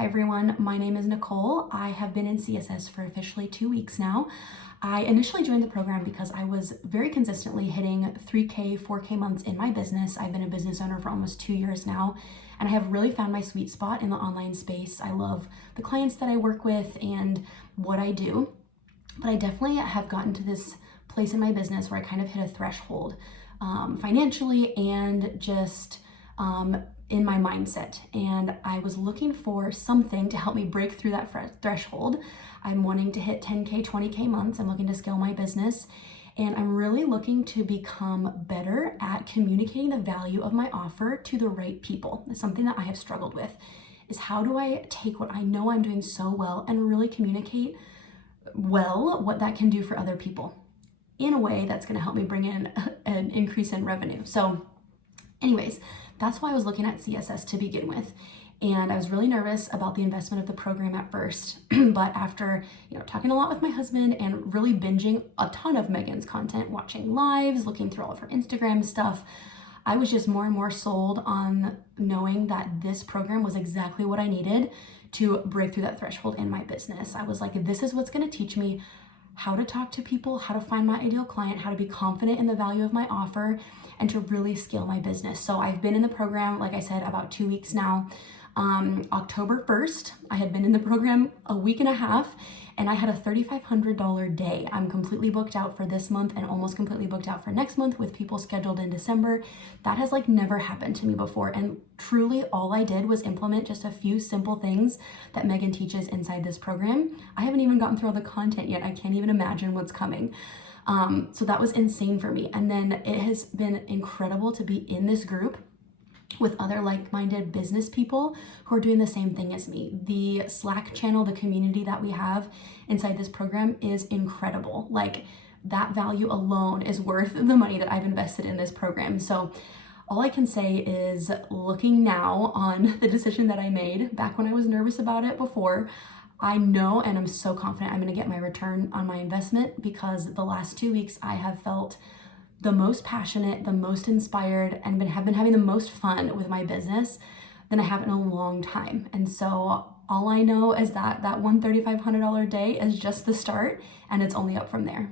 Hi everyone, my name is Nicole. I have been in CSS for officially 2 weeks now. I initially joined the program because I was very consistently hitting 3K, 4K months in my business. I've been a business owner for almost 2 years now, and I have really found my sweet spot in the online space. I love the clients that I work with and what I do, but I definitely have gotten to this place in my business where I kind of hit a threshold financially and just in my mindset, and I was looking for something to help me break through that threshold. I'm wanting to hit 10K, 20K months. I'm looking to scale my business, and I'm really looking to become better at communicating the value of my offer to the right people. It's something that I have struggled with, is how do I take what I know I'm doing so well and really communicate well what that can do for other people in a way that's going to help me bring in an increase in revenue. So anyways, that's why I was looking at CSS to begin with. And I was really nervous about the investment of the program at first, but after talking a lot with my husband and really binging a ton of Meghan's content, watching lives, looking through all of her Instagram stuff, I was just more and more sold on knowing that this program was exactly what I needed to break through that threshold in my business. I was like, this is what's going to teach me how to talk to people, how to find my ideal client, how to be confident in the value of my offer, and to really scale my business. So I've been in the program, like I said, about 2 weeks now. October 1st, I had been in the program a week and a half, and I had a $3,500 day. I'm completely booked out for this month and almost completely booked out for next month with people scheduled in December. That has never happened to me before. And truly all I did was implement just a few simple things that Meghan teaches inside this program. I haven't even gotten through all the content yet. I can't even imagine what's coming. So that was insane for me. And then it has been incredible to be in this group with other like-minded business people who are doing the same thing as me. The Slack channel, the community that we have inside this program is incredible. That value alone is worth the money that I've invested in this program. So all I can say is, looking now on the decision that I made back when I was nervous about it before, I know and I'm so confident I'm going to get my return on my investment, because the last 2 weeks I have felt the most passionate, the most inspired, and have been having the most fun with my business than I have in a long time. And so all I know is that $1,300 day is just the start, and it's only up from there.